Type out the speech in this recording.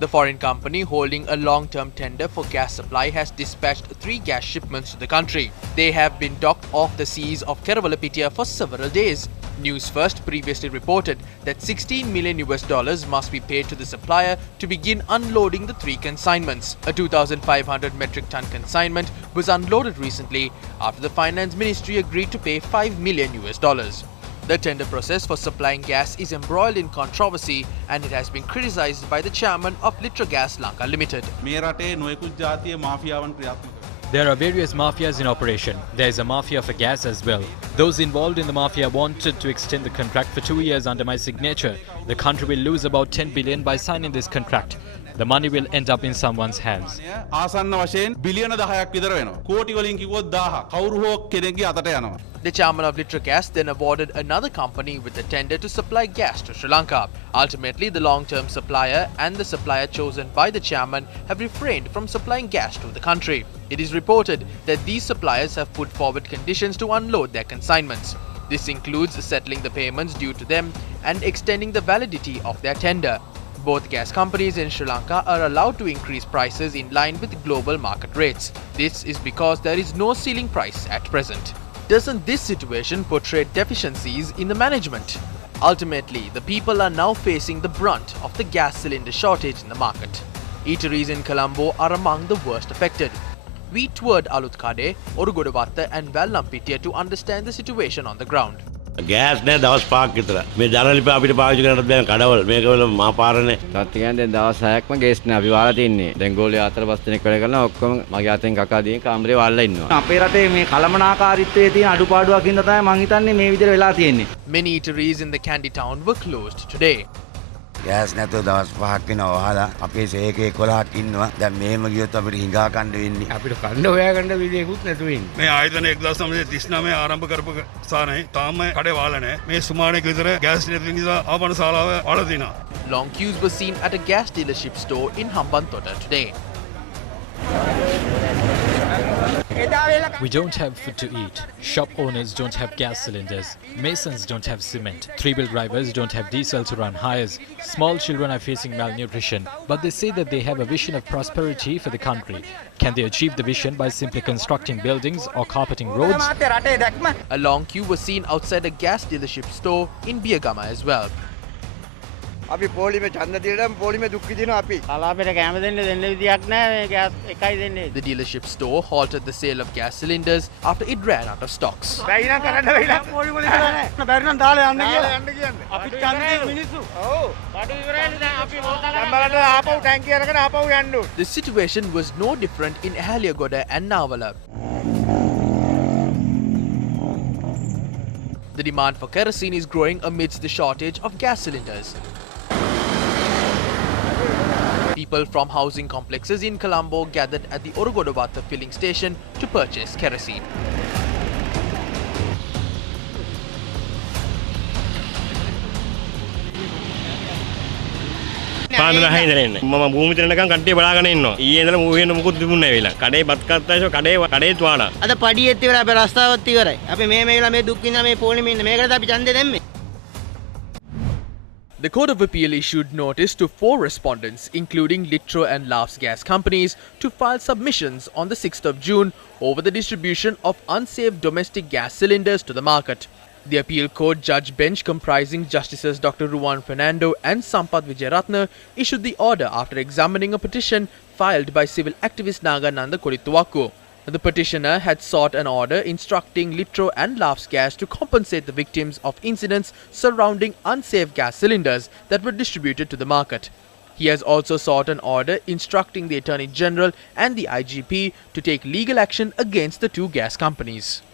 The foreign company holding a long-term tender for gas supply has dispatched 3 gas shipments to the country. They have been docked off the seas of Kerawalapitia for several days. Newsfirst previously reported that $16 million must be paid to the supplier to begin unloading the 3 consignments. A 2,500 metric ton consignment was unloaded recently after the Finance Ministry agreed to pay $5 million. The tender process for supplying gas is embroiled in controversy and it has been criticized by the chairman of Litrogas Lanka Limited. There are various mafias in operation. There is a mafia for gas as well. Those involved in the mafia wanted to extend the contract for 2 years under my signature. The country will lose about 10 billion by signing this contract. The money will end up in someone's hands. The chairman of Litrogas then awarded another company with the tender to supply gas to Sri Lanka. Ultimately, the long-term supplier and the supplier chosen by the chairman have refrained from supplying gas to the country. It is reported that these suppliers have put forward conditions to unload their consignments. This includes settling the payments due to them and extending the validity of their tender. Both gas companies in Sri Lanka are allowed to increase prices in line with global market rates. This is because there is no ceiling price at present. Doesn't this situation portray deficiencies in the management? Ultimately, the people are now facing the brunt of the gas cylinder shortage in the market. Eateries in Colombo are among the worst affected. We toured Alutkade, Orugodawatta and Vallampitiya to understand the situation on the ground. gas නෑ දවස් 5ක් විතර මේ ජනලිප අපිට පාවිච්චි කරන්නත් දැන් කඩවල මේකවල මා පාරනේ තාත්තියන් දැන් දවස් 6ක්ම ගේස් නෑ අපි වාලා තින්නේ දැන් ගෝලිය 4-5 දෙනෙක් වැඩ කරනවා ඔක්කොම මගේ අතෙන් කකා දින කාමරේ වාල්ලා ඉන්නවා අපේ රටේ මේ කලමනාකාරීත්වයේ තියෙන අඩුපාඩුවක් හින්දා තමයි මං හිතන්නේ මේ විදිහට වෙලා තියෙන්නේ. Many eateries in the Kandy town were closed today. gas නැතුව දවස් 5ක් වෙනවා වහලා අපේ සේකේ 11ක් ඉන්නවා දැන් මෙහෙම ගියොත් අපිට හිඟා කන්න වෙන්නේ අපිට කන්න හොයා ගන්න විදියකුත් නැතුව ඉන්නේ මේ ආයතන 1939 ආරම්භ කරපු සානේ තාම කඩේ වහලා නැහැ මේ සුමානෙක විතර ගෑස් නැති නිසා ආපන ශාලාව වහලා තිනවා. Long queues were seen at a gas dealership store in Hambantota today. We don't have food to eat. Shop owners don't have gas cylinders. Masons don't have cement. Three-wheel drivers don't have diesel to run hires. Small children are facing malnutrition. But they say that they have a vision of prosperity for the country. Can they achieve the vision by simply constructing buildings or carpeting roads? A long queue was seen outside a gas dealership store in Biyagama as well. අපි පොලිමේ ඡන්ද දීලා පොලිමේ දුක් විඳිනවා අපි. කලාපෙට කැම දෙන්න විදියක් නැහැ මේ ගෑස් එකයි දෙන්නේ. The dealership store halted the sale of gas cylinders after it ran out of stocks. බැයි නම් කරන්න වෙයිලා පොලිම ඉවර නැහැ. බැරි නම් දාලා යන්න කියලා. යන්න කියන්නේ. අපි ඡන්දේ මිනිස්සු. ඔව්. බඩු ඉවරයි දැන් අපි මොකද බලන්න ආපහු ටැංකිය අරගෙන ආපහු යන්න ඕන. The situation was no different in Ahaliagoda and Navala. The demand for kerosene is growing amidst the shortage of gas cylinders. People from housing complexes in Colombo gathered at the Orugodawatta filling station to purchase kerosene. පාන්දර හයිදර එන්නේ මම භූමි තැනකන් කට්ටිය බලාගෙන ඉන්නවා ඊයේ ඉඳලා මූවෙන්න මොකුත් තිබුණේ නැහැ වෙලා කඩේ බත් කත්තායිසෝ කඩේත් වාඩා අද පඩියෙත් ඉවරයි අපේ රස්තාවත් ඉවරයි අපි මේ වෙලා මේ දුක් විඳා මේ පොලිමේ ඉන්නේ මේකටද අපි ඡන්දේ දැම්මේ. The Court of Appeal issued notice to 4 respondents, including Litro and Laughs gas companies, to file submissions on the 6th of June over the distribution of unsafe domestic gas cylinders to the market. The appeal court judge bench comprising Justices Dr. Ruwan Fernando and Sampath Wijeratna issued the order after examining a petition filed by civil activist Nagananda Kodithuwakku. The petitioner had sought an order instructing Litro and Laughs Gas to compensate the victims of incidents surrounding unsafe gas cylinders that were distributed to the market. He has also sought an order instructing the Attorney General and the IGP to take legal action against the 2 gas companies.